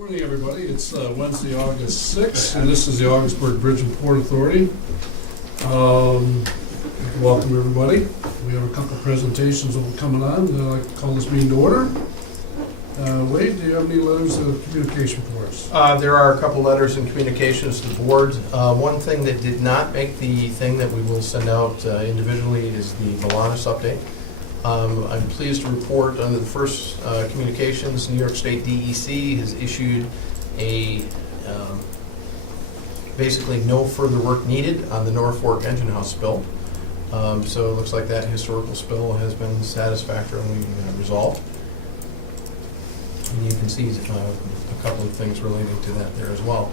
Morning, everybody. It's Wednesday, August 6th, and this is the Ogdensburg Bridge and Port Authority. Welcome, everybody. We have a couple of presentations that will be coming on. I'd like to call this meeting to order. Wade, do you have any letters of communication for us? There are a couple letters and communications to the board. One thing that did not make the thing that we will send out individually is the Milanis update. I'm pleased to report under the first communications, New York State DEC has issued a basically no further work needed on the Norfolk engine house spill. So it looks like that historical spill has been satisfactorily resolved. And you can see a couple of things relating to that there as well.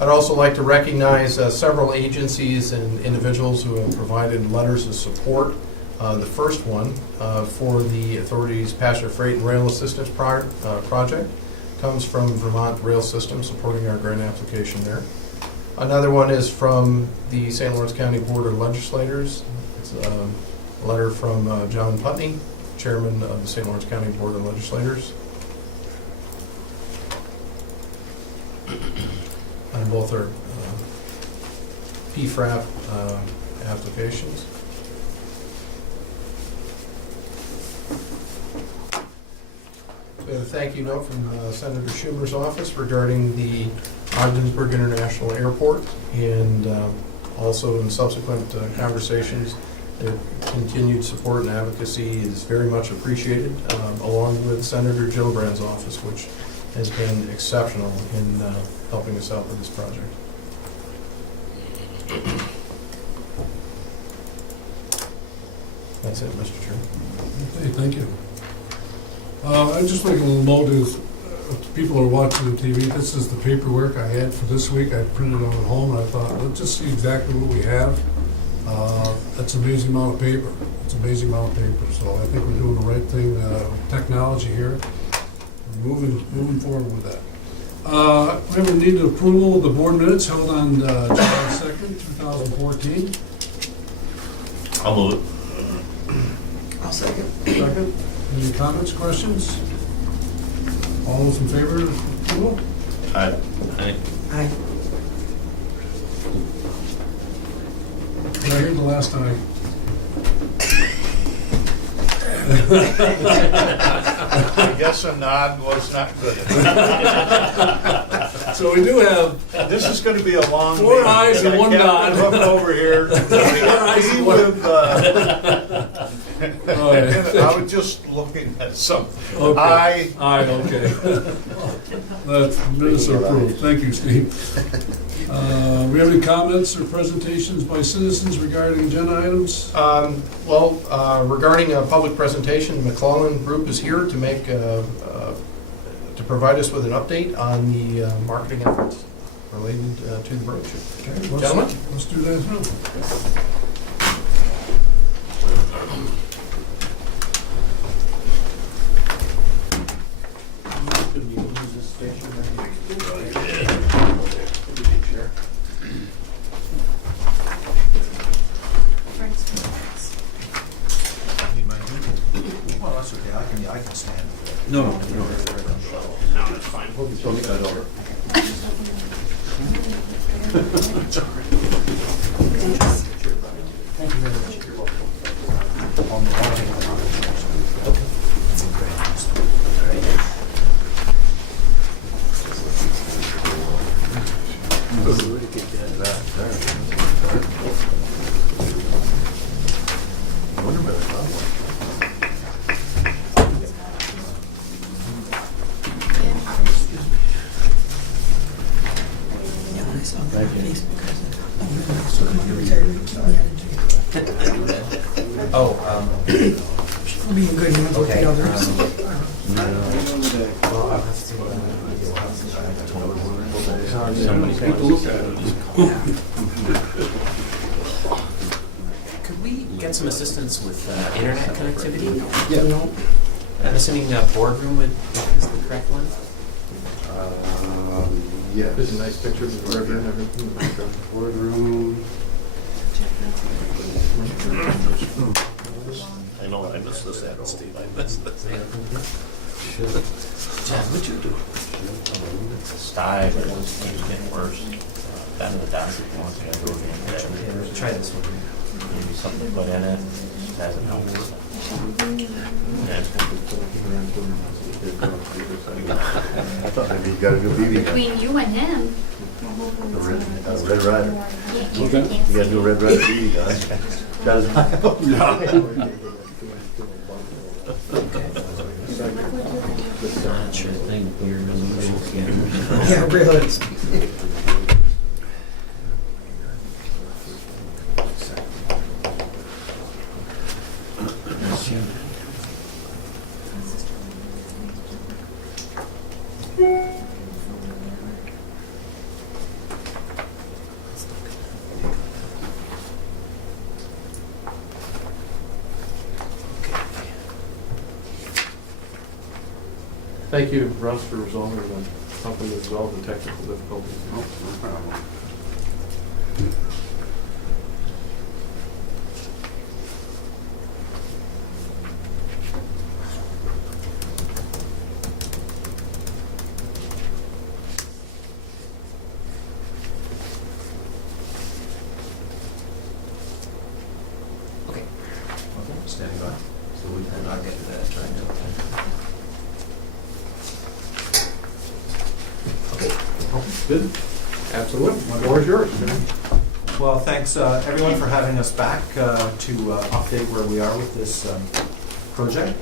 I'd also like to recognize several agencies and individuals who have provided letters of support. The first one for the authority's passenger freight and rail assistance project comes from Vermont Rail System, supporting our grant application there. Another one is from the St. Lawrence County Board of Legislators. It's a letter from John Putney, chairman of the St. Lawrence County Board of Legislators. And both are PFRAP applications. We have a thank you note from Senator Schumer's office regarding the Ogdensburg International Airport, and also in subsequent conversations, their continued support and advocacy is very much appreciated, along with Senator Gillibrand's office, which has been exceptional in helping us out with this project. That's it, Mr. Chairman. Okay, thank you. I'm just making a little note is, people are watching the TV, this is the paperwork I had for this week. I printed it at home, and I thought, let's just see exactly what we have. That's an amazing amount of paper. It's an amazing amount of paper, so I think we're doing the right thing with technology here. We're moving forward with that. We have a need to approval of the board minutes held on July 2nd, 2014. I'll move it. I'll second. Second. Any comments, questions? All those in favor of approval? Aye. Aye. Aye. Did I hear the last time? I guess a nod was not good. So we do have This is going to be a long Four meeting. ayes and one Captain nod. Hook over here. ayes and one- I was just looking at something. Okay. Aye. Aye, okay. That's minutes are approved. Thank you, Steve. We have any comments or presentations by citizens regarding agenda items? Regarding a public presentation, the McClellan Group is here to make, to provide us with an update on the marketing efforts related to the bridge. Okay, Gentlemen? let's do that now. Well, that's okay, I can stand. No. No, it's fine. Don't get that over. Thank you very much. You're welcome. I'll take the Yeah, I saw that on Facebook. I was looking at the retirement. She'll be in good hands with the others. Could we get some assistance with internet connectivity? Yeah. I'm assuming boardroom is the correct one? Yeah. There's a nice picture of the river and everything. Boardroom. I know I missed this ad, Steve. I missed this ad. Chad, what'd you do? die, but it was getting worse. Down to the doctor once, I go again. Try this one. Maybe something to put in it, hasn't helped. I thought maybe you got a new BB gun. Between you and him. The Red Ryder. You Okay. can't You got a see. new Red Ryder BB gun. Got his eye out. Not sure thing, you're gonna lose it again. Yeah, really. Thank you, Russ, for resolving something that resolved the technical difficulties. No problem. Okay. Standing by. So we can, I'll get to that, try and do it. Good? Absolutely. The floor is yours. Well, thanks everyone for having us back to update where we are with this project.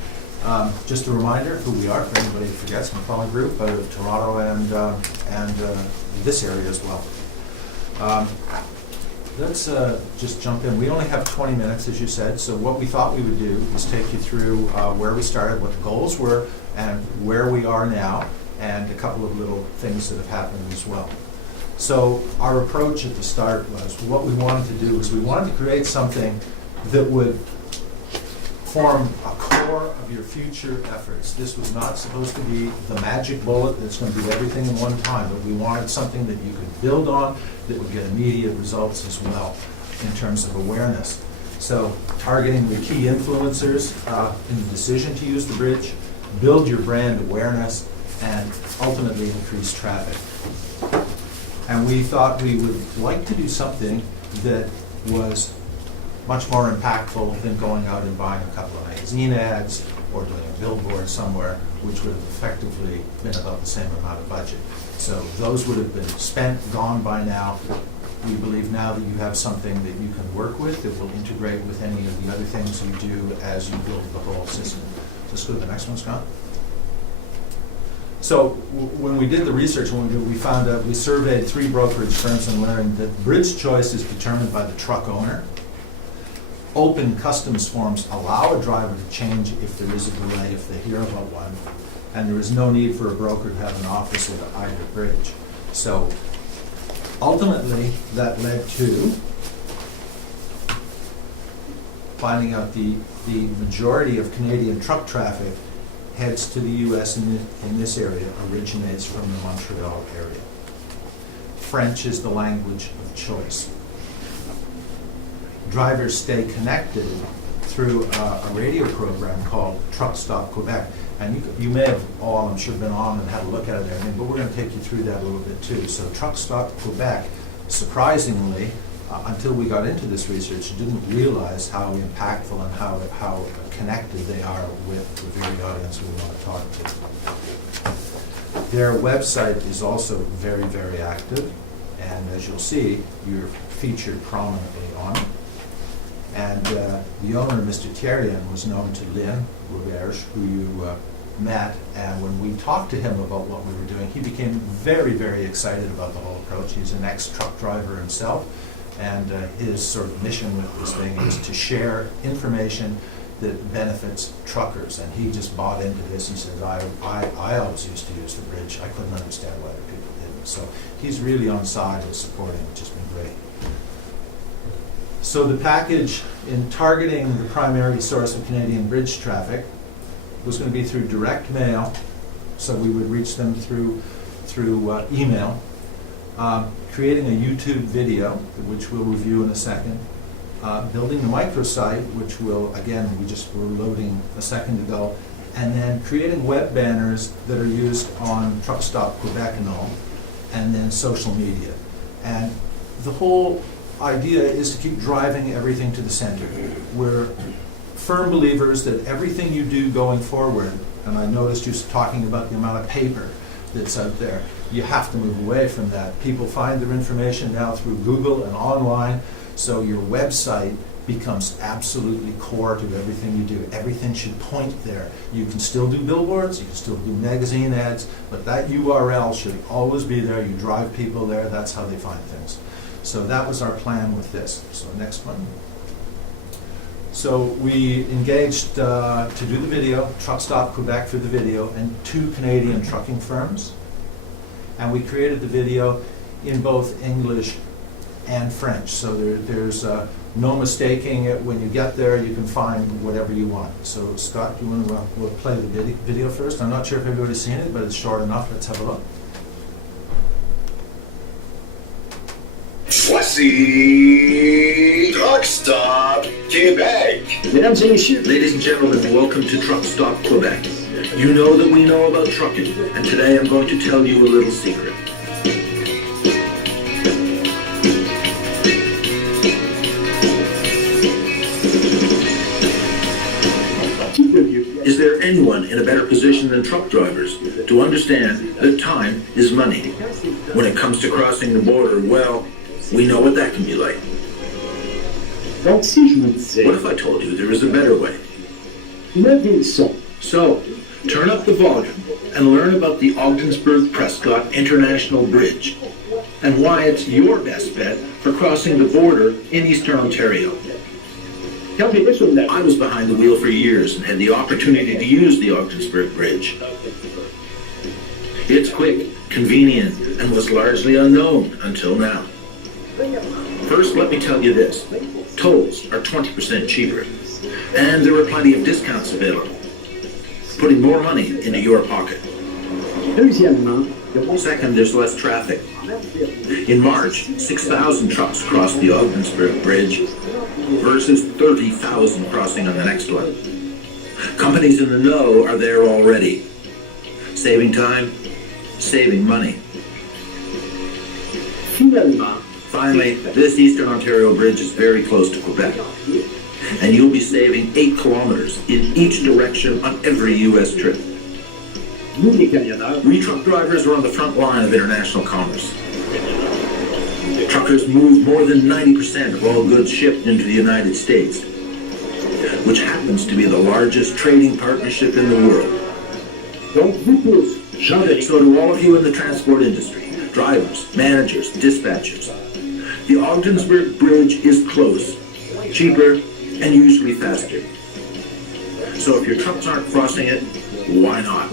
Just a reminder who we are, if anybody forgets, McClellan Group out of Toronto and this area as well. Let's just jump in. We only have 20 minutes, as you said, so what we thought we would do is take you through where we started, what the goals were, and where we are now, and a couple of little things that have happened as well. So our approach at the start was, what we wanted to do is we wanted to create something that would form a core of your future efforts. This was not supposed to be the magic bullet that's going to do everything in one time, but we wanted something that you could build on that would get immediate results as well in terms of awareness. So targeting the key influencers in the decision to use the bridge, build your brand awareness, and ultimately increase traffic. And we thought we would like to do something that was much more impactful than going out and buying a couple of magazine ads or doing a billboard somewhere, which would have effectively been about the same amount of budget. So those would have been spent, gone by now. We believe now that you have something that you can work with that will integrate with any of the other things you do as you build the whole system. Let's go to the next one, Scott. So when we did the research, we found out, we surveyed 3 brokerage firms and learned that bridge choice is determined by the truck owner. Open customs forms allow a driver to change if there is a delay, if they hear about one, and there is no need for a broker to have an office at either bridge. So ultimately, that led to finding out the majority of Canadian truck traffic heads to the US in this area, originates from the Montreal area. French is the language of choice. Drivers stay connected through a radio program called Truck Stop Quebec. And you may have all, I'm sure, been on and had a look at it and everything, but we're going to take you through that a little bit too. So Truck Stop Quebec, surprisingly, until we got into this research, didn't realize how impactful and how connected they are with the very audience we want to talk to. Their website is also very, very active, and as you'll see, you're featured prominently on it. And the owner, Mr. Thierrien, was known to Lynn Roberge, who you met, and when we talked to him about what we were doing, he became very, very excited about the whole approach. He's an ex-truck driver himself, and his sort of mission with this thing is to share information that benefits truckers, and he just bought into this. He says, I always used to use the bridge. I couldn't understand why other people didn't. So he's really on side with supporting, which has been great. So the package in targeting the primary source of Canadian bridge traffic was going to be through direct mail, so we would reach them through email, creating a YouTube video, which we'll review in a second, building the microsite, which will, again, we're loading a second ago, and then creating web banners that are used on Truck Stop Quebec and all, and then social media. And the whole idea is to keep driving everything to the center. We're firm believers that everything you do going forward, and I noticed you talking about the amount of paper that's out there, you have to move away from that. People find their information now through Google and online, so your website becomes absolutely core to everything you do. Everything should point there. You can still do billboards, you can still do magazine ads, but that URL should always be there. You drive people there, that's how they find things. So that was our plan with this. So next one. So we engaged to do the video, Truck Stop Quebec for the video, and 2 Canadian trucking firms. And we created the video in both English and French. So there's no mistaking it. When you get there, you can find whatever you want. So Scott, you want to we'll play the video first? I'm not sure if everybody's seen it, but it's short enough. Let's have a look. Voici Truck Stop Quebec. Mesdames et messieurs, ladies and gentlemen, welcome to Truck Stop Quebec. You know that we know about trucking, and today I'm going to tell you a little secret. Is there anyone in a better position than truck drivers to understand that time is money? When it comes to crossing the border, well, we know what that can be like. What if I told you there is a better way? So, turn up the volume and learn about the Ogdensburg-Prescott International Bridge and why it's your best bet for crossing the border in Eastern Ontario. I was behind the wheel for years and had the opportunity to use the Ogdensburg Bridge. It's quick, convenient, and was largely unknown until now. First, let me tell you this. Tolls are 20% cheaper, and there are plenty of discounts available, putting more money into your pocket. Second, there's less traffic. In March, 6,000 trucks crossed the Ogdensburg Bridge versus 30,000 crossing on the next one. Companies in the know are there already. Saving time, saving money. Finally, this Eastern Ontario Bridge is very close to Quebec, and you'll be saving 8 kilometers in each direction on every U.S. trip. We truck drivers are on the front line of international commerce. Truckers move more than 90% of all goods shipped into the United States, which happens to be the largest trading partnership in the world. So to all of you in the transport industry, drivers, managers, dispatchers, the Ogdensburg Bridge is close, cheaper, and usually faster. So if your trucks aren't crossing it, why not?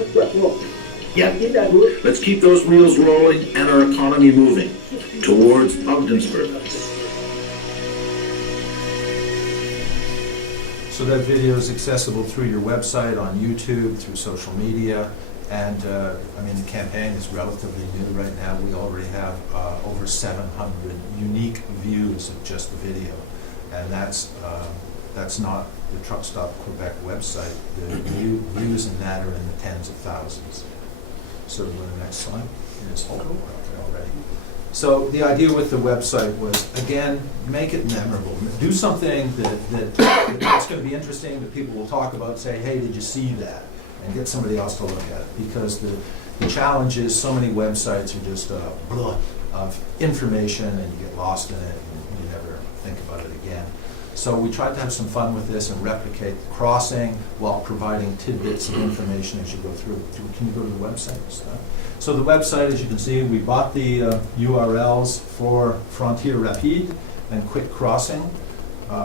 Let's keep those wheels rolling and our economy moving towards Ogdensburg. So that video is accessible through your website, on YouTube, through social media, and I mean the campaign is relatively new right now. We already have over 700 unique views of just the video, and that's not the Truck Stop Quebec website. The views in that are in the tens of thousands. So go to the next slide. Here's already. So the idea with the website was, again, make it memorable. Do something that's going to be interesting, that people will talk about, say, hey, did you see that? And get somebody else to look at it. Because the challenge is so many websites are just a blah of information, and you get lost in it, and you never think about it again. So we tried to have some fun with this and replicate the crossing while providing tidbits of information as you go through. Can you go to the website? So the website, as you can see, we bought the URLs for Frontier Rapide and Quick Crossing,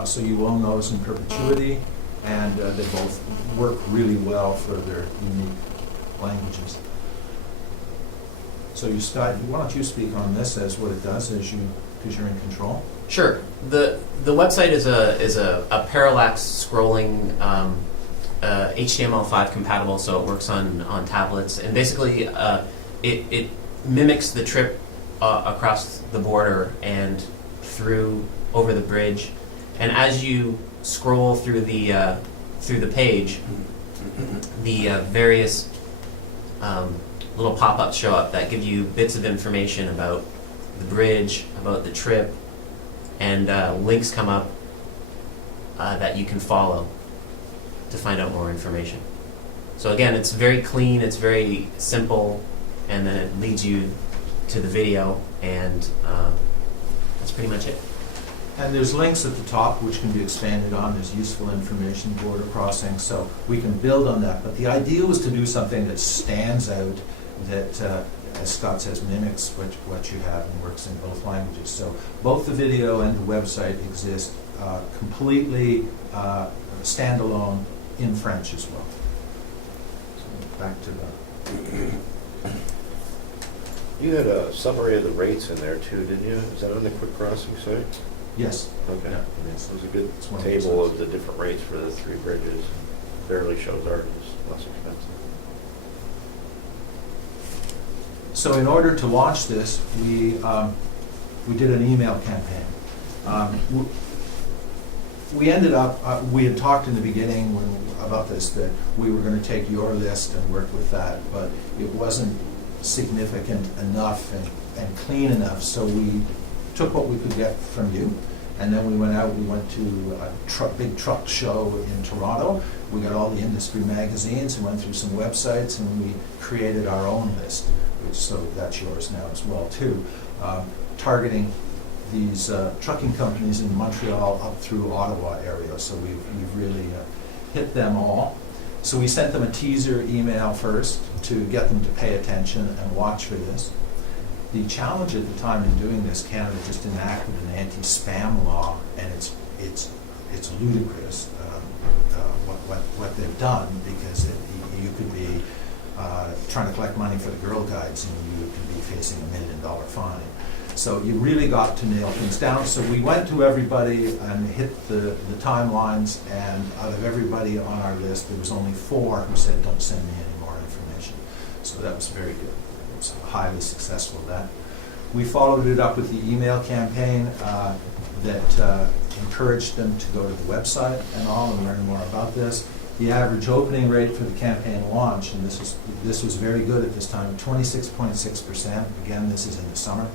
so you own those in perpetuity, and they both work really well for their unique languages. So Scott, why don't you speak on this as what it does, because you're in control? Sure. The website is a parallax scrolling HTML5 compatible, so it works on tablets, and basically it mimics the trip across the border and through over the bridge, and as you scroll through the page, the various little pop-ups show up that give you bits of information about the bridge, about the trip, and links come up that you can follow to find out more information. So again, it's very clean, it's very simple, and then it leads you to the video, and that's pretty much it. And there's links at the top which can be expanded on. There's useful information, border crossing, so we can build on that. But the idea was to do something that stands out, that, as Scott says, mimics what you have and works in both languages. So both the video and the website exist completely standalone in French as well. So back to the... You had a summary of the rates in there too, didn't you? Is that on the quick crossing site? Yes. Okay. Yeah, it is. It was a good It's one of table those. of the different rates for the 3 bridges. Barely shows ours is less expensive. So in order to launch this, we did an email campaign. We ended up, we had talked in the beginning about this, that we were going to take your list and work with that, but it wasn't significant enough and clean enough, so we took what we could get from you, and then we went to a big truck show in Toronto. We got all the industry magazines and went through some websites, and we created our own list, so that's yours now as well too, targeting these trucking companies in Montreal up through Ottawa area. So we've really hit them all. So we sent them a teaser email first to get them to pay attention and watch for this. The challenge at the time in doing this, Canada just enacted an anti-spam law, and it's ludicrous what they've done, because you could be trying to collect money for the Girl Guides and you could be facing $1 million fine. So you really got to nail things down. So we went to everybody and hit the timelines, and out of everybody on our list, there was only 4 who said, don't send me any more information. So that was very good. It was highly successful, that. We followed it up with the email campaign that encouraged them to go to the website and all and learn more about this. The average opening rate for the campaign launch, and this was very good at this time, 26.6%. Again, this is in the summer.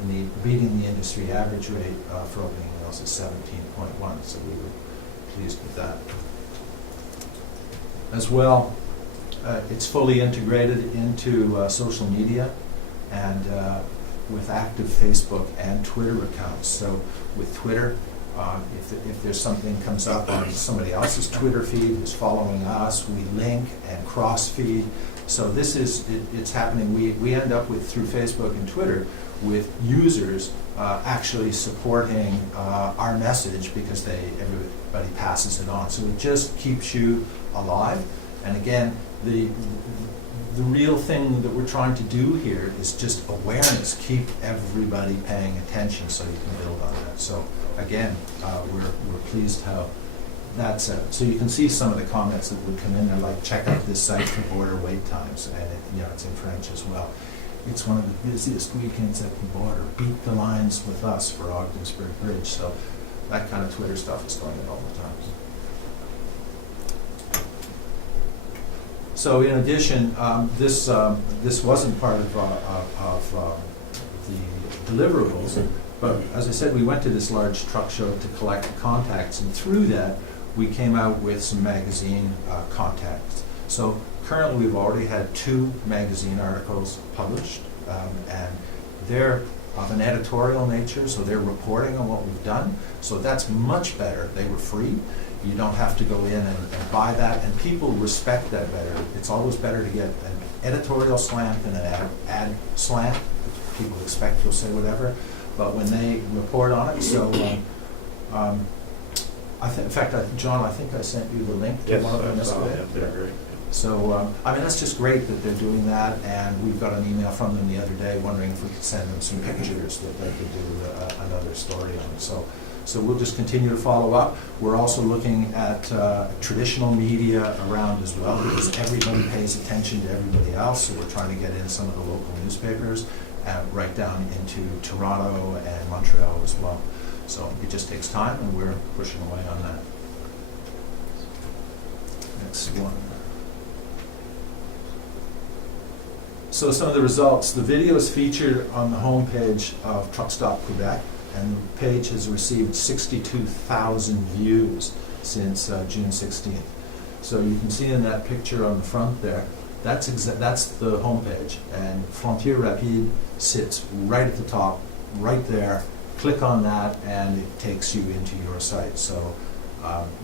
And beating the industry average rate for opening emails is 17.1, so we were pleased with that. As well, it's fully integrated into social media, and with active Facebook and Twitter accounts. So with Twitter, if there's something comes up on somebody else's Twitter feed who's following us, we link and cross-feed. So this is, it's happening. We end up with, through Facebook and Twitter, with users actually supporting our message because everybody passes it on. So it just keeps you alive. And again, the real thing that we're trying to do here is just awareness. Keep everybody paying attention so you can build on that. So again, we're pleased how that's so you can see some of the comments that would come in there, like check out this site for border wait times, and it's in French as well. It's one of the busiest weekends at the border. Beat the lines with us for Ogdensburg Bridge. So that kind of Twitter stuff is going on all the time. So in addition, this wasn't part of the deliverables, but as I said, we went to this large truck show to collect contacts, and through that, we came out with some magazine contacts. So currently, we've already had 2 magazine articles published, and they're of an editorial nature, so they're reporting on what we've done. So that's much better. They were free. You don't have to go in and buy that, and people respect that better. It's always better to get an editorial slant than an ad slant. People expect you'll say whatever, but when they report on it, so in fact, John, I think I sent you the link to one of them yesterday. Yeah, great. So, I mean, that's just great that they're doing that, and we've got an email from them the other day wondering if we could send them some pictures that they could do another story on. So we'll just continue to follow up. We're also looking at traditional media around as well, because everybody pays attention to everybody else, so we're trying to get in some of the local newspapers, right down into Toronto and Montreal as well. So it just takes time, and we're pushing away on that. Next one. So some of the results, the video is featured on the homepage of Truck Stop Quebec, and the page has received 62,000 views since June 16th. So you can see in that picture on the front there, that's the homepage, and Frontier Rapide sits right at the top, right there. Click on that, and it takes you into your site. So,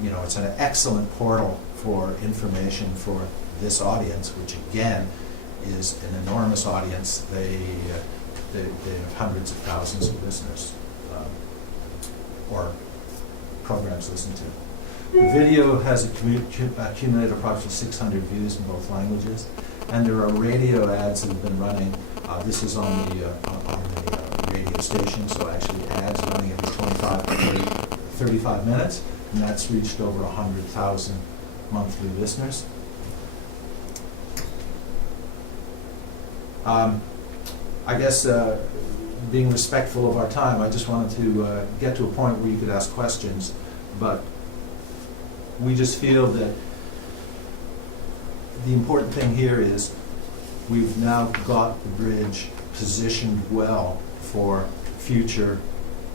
you know, it's an excellent portal for information for this audience, which again is an enormous audience. They have hundreds of thousands of listeners, or programs listened to. The video has accumulated approximately 600 views in both languages, and there are radio ads that have been running. This is on the radio station, so actually ads running every 25 to 35 minutes, and that's reached over 100,000 monthly listeners. I guess being respectful of our time, I just wanted to get to a point where you could ask questions, but we just feel that the important thing here is we've now got the bridge positioned well for future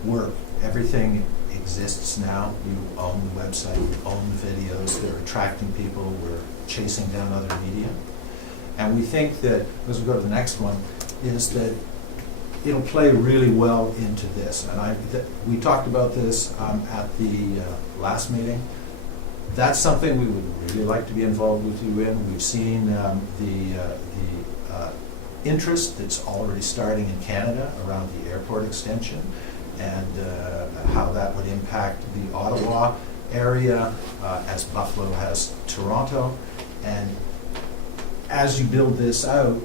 work. Everything exists now. You own the website, you own the videos, they're attracting people, we're chasing down other media. And we think that, as we go to the next one, is that it'll play really well into this. And we talked about this at the last meeting. That's something we would really like to be involved with you in. We've seen the interest that's already starting in Canada around the airport extension, and how that would impact the Ottawa area as Buffalo has Toronto. And as you build this out,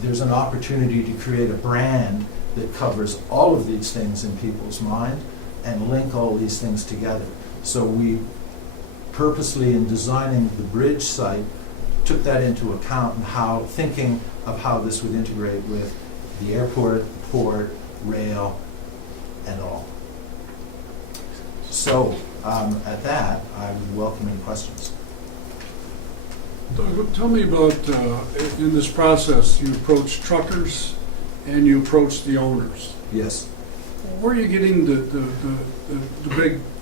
there's an opportunity to create a brand that covers all of these things in people's mind and link all these things together. So we purposely, in designing the bridge site, took that into account, and how thinking of how this would integrate with the airport, the port, rail, and all. So at that, I would welcome any questions. Doug, tell me about, in this process, you approach truckers and you approach the owners. Yes. Where are you getting the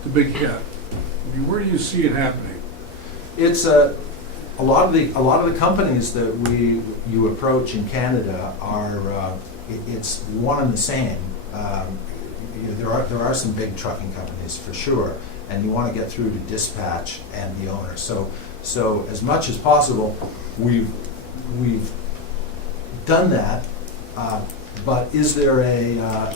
big hit? I mean, where do you see it happening? It's a lot of the companies that you approach in Canada are it's one and the same. There are some big trucking companies for sure, and you want to get through to dispatch and the owner. So as much as possible, we've done that. But is there a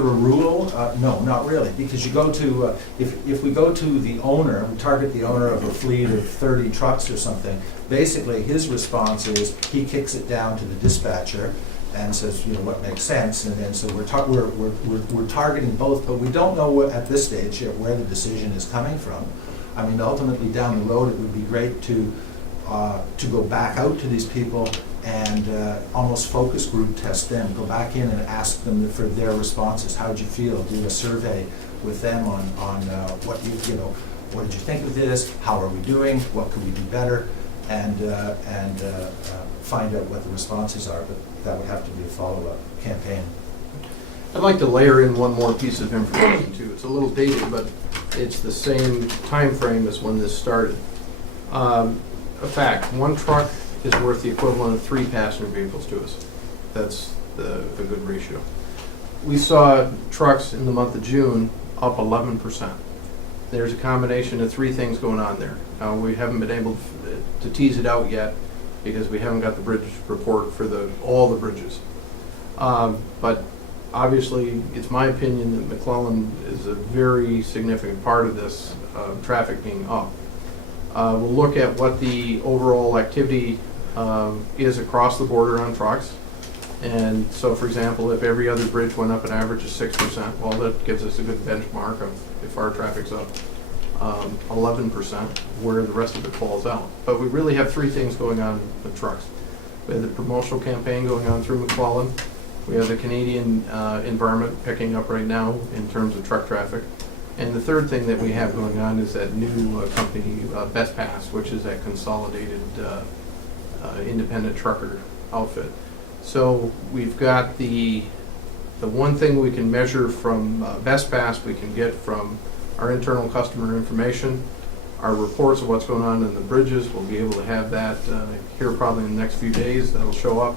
rule? No, not really, because you go to, if we go to the owner, we target the owner of a fleet of 30 trucks or something, basically his response is he kicks it down to the dispatcher and says, you know, what makes sense, and then so we're targeting both, but we don't know what, at this stage yet, where the decision is coming from. I mean, ultimately down the road, it would be great to go back out to these people and almost focus group test them, go back in and ask them for their responses. How did you feel? Do a survey with them on what what did you think of this? How are we doing? What could we do better? And find out what the responses are. But that would have to be a follow-up campaign. I'd like to layer in one more piece of information too. It's a little dated, but it's the same time frame as when this started. A fact, one truck is worth the equivalent of 3 passenger vehicles to us. That's a good ratio. We saw trucks in the month of June up 11%. There's a combination of 3 things going on there. We haven't been able to tease it out yet because we haven't got the bridge report for all the bridges. But obviously, it's my opinion that McClellan is a very significant part of this traffic being up. We'll look at what the overall activity is across the border on trucks. And so, for example, if every other bridge went up an average of 6%, well, that gives us a good benchmark of if our traffic's up 11%, where the rest of it falls out. But we really have 3 things going on with trucks. We have the promotional campaign going on through McClellan. We have the Canadian environment picking up right now in terms of truck traffic. And the third thing that we have going on is that new company, Best Pass, which is that consolidated independent trucker outfit. So we've got the one thing we can measure from Best Pass, we can get from our internal customer information, our reports of what's going on in the bridges. We'll be able to have that here probably in the next few days. That'll show up.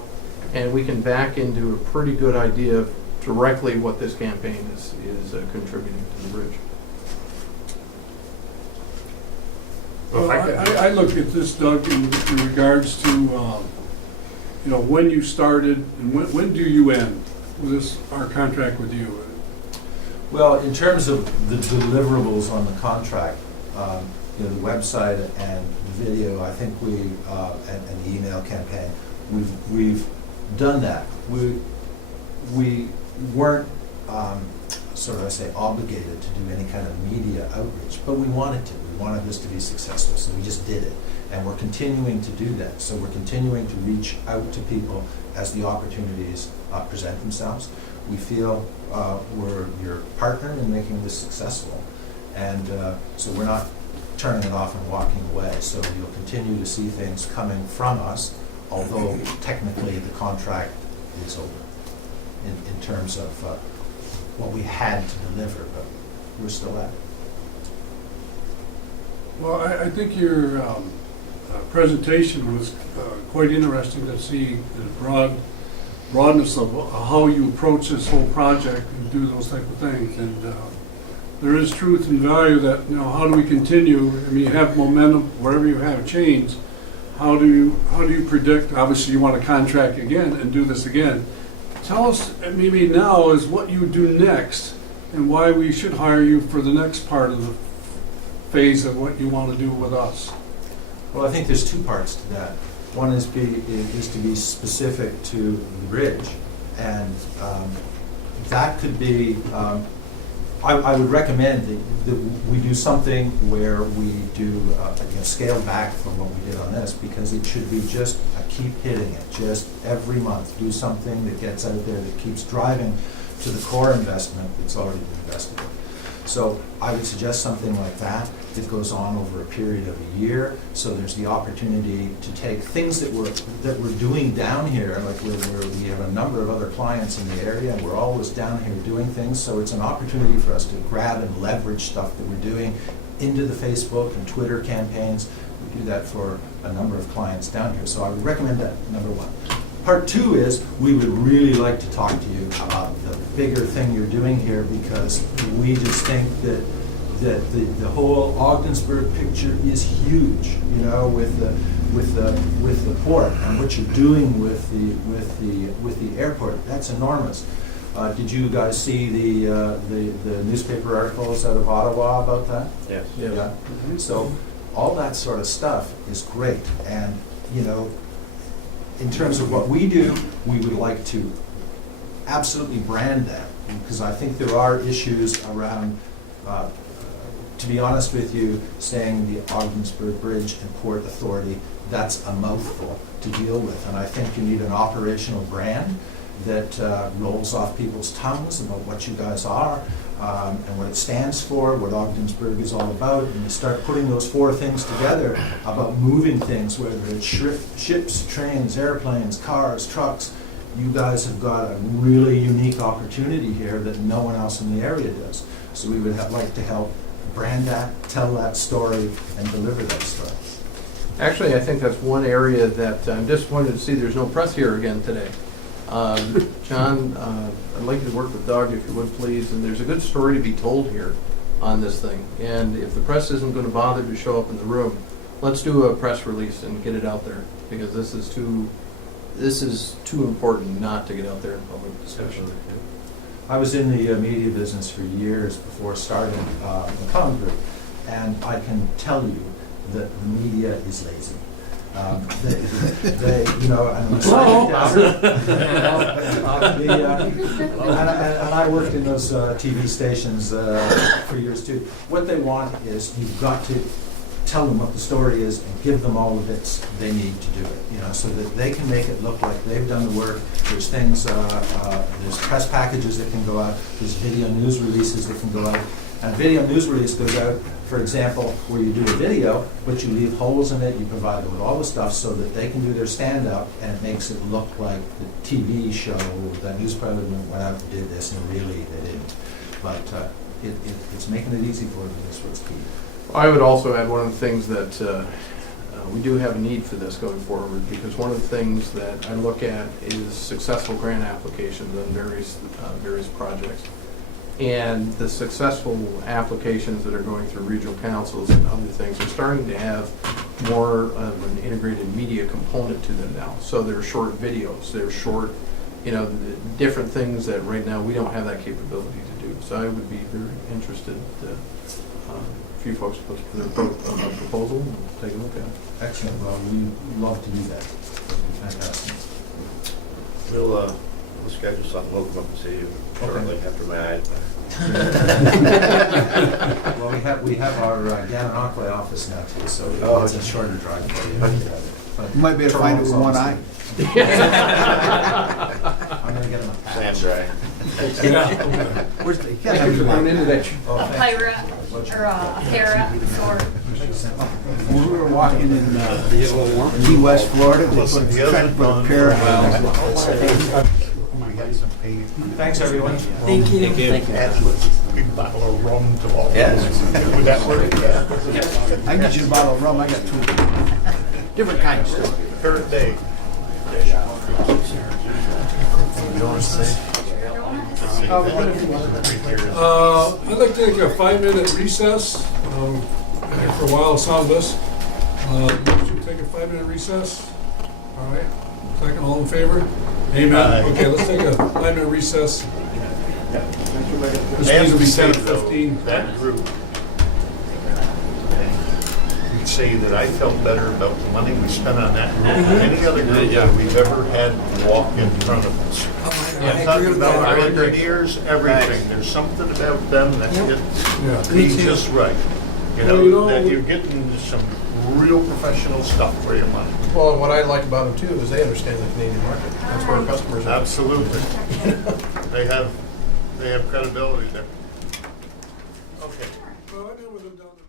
And we can back into a pretty good idea of directly what this campaign is contributing to the bridge. Well, I look at this, Doug, in regards to, when you started and when do you end with this, our contract with you? Well, in terms of the deliverables on the contract, the website and video, I think we, and the email campaign, we've done that. We weren't, obligated to do any kind of media outreach, but we wanted to. We wanted this to be successful, so we just did it. And we're continuing to do that. So we're continuing to reach out to people as the opportunities present themselves. We feel we're your partner in making this successful. And so we're not turning it off and walking away. So you'll continue to see things coming from us, although technically the contract is over in terms of what we had to deliver, but we're still at it. Well, I think your presentation was quite interesting to see the broadness of how you approach this whole project and do those type of things. And there is truth and value that, how do we continue? I mean, you have momentum, wherever you have change. How do you predict? Obviously, you want to contract again and do this again. Tell us maybe now is what you do next and why we should hire you for the next part of the phase of what you want to do with us. Well, I think there's two parts to that. One is to be specific to the bridge, and that could be. I would recommend that we do something where we do scale back from what we did on this, because it should be just keep hitting it, just every month do something that gets out there that keeps driving to the core investment that's already been invested in. So I would suggest something like that goes on over a period of a year. So there's the opportunity to take things that we're doing down here, like where we have a number of other clients in the area, and we're always down here doing things. So it's an opportunity for us to grab and leverage stuff that we're doing into the Facebook and Twitter campaigns. We do that for a number of clients down here. So I would recommend that, number one. Part two is we would really like to talk to you about the bigger thing you're doing here, because we just think that the whole Ogdensburg picture is huge, with the port and what you're doing with the airport. That's enormous. Did you guys see the newspaper articles out of Ottawa about that? Yes. Yeah. Mm-hmm. So all that sort of stuff is great, and in terms of what we do, we would like to absolutely brand that, because I think there are issues around, to be honest with you, saying the Ogdensburg Bridge and Port Authority, that's a mouthful to deal with. And I think you need an operational brand that rolls off people's tongues about what you guys are, and what it stands for, what Ogdensburg is all about, and you start putting those four things together about moving things, whether it's ships, trains, airplanes, cars, trucks. You guys have got a really unique opportunity here that no one else in the area does. So we would like to help brand that, tell that story, and deliver that story. Actually, I think that's one area that I'm disappointed to see there's no press here again today. John, I'd like you to work with Doug, if you would, please, and there's a good story to be told here on this thing. And if the press isn't going to bother to show up in the room, let's do a press release and get it out there, because this is too important not to get out there in public discussion. I was in the media business for years before starting the Common Group, and I can tell you that the media is lazy. They and I worked in those TV stations for years too. What they want is you've got to tell them what the story is and give them all the bits they need to do it, so that they can make it look like they've done the work. There's things, there's press packages that can go out, there's video news releases that can go out. And a video news release goes out, for example, where you do a video, but you leave holes in it, you provide them with all the stuff so that they can do their stand-up, and it makes it look like the TV show, that news president went out and did this, and really they didn't. But it's making it easy for them, that's what's key. I would also add one of the things that we do have a need for this going forward, because one of the things that I look at is successful grant applications on various projects. And the successful applications that are going through regional councils and other things are starting to have more of an integrated media component to them now. So they're short videos, they're short, different things that right now we don't have that capability to do. So I would be very interested if you folks put together a proposal and take a look at it. Excellent, well, we'd love to do that. Fantastic. We'll schedule something, we'll come up and see you shortly after my eye. Well, we have our Gananoque office now too, so it's a shorter drive for you. But You might be able to find it with one eye. I'm gonna get him a patch. Sand dry. Where's the, you can't have your own into that. Oh, A thank you. pirate or a parrot or When we were walking in Key West, Florida, they Listen, put the other a one- parrot. Thanks, everyone. Thank you. Add a big bottle of rum to all. Yes. Would that work? I can get you a bottle of rum, I got two. Different kinds too. Per day. I'd like to take a 5-minute recess. For a while, it's on this. Should we take a 5-minute recess? All right. Second, all in favor? Amen. Aye. Okay, let's take a 5-minute recess. This means it'll be 10:15. That group, you'd say that I felt better about the money we spent on that group than any other group that we've ever had walk in front of us. I'm talking about our engineers, everything. There's something about them that gets just right. That you're getting some real professional stuff for your money. Well, and what I like about them too is they understand the Canadian market. That's where our customers are. Absolutely. They have credibility there. Okay. Well, I know with them down there.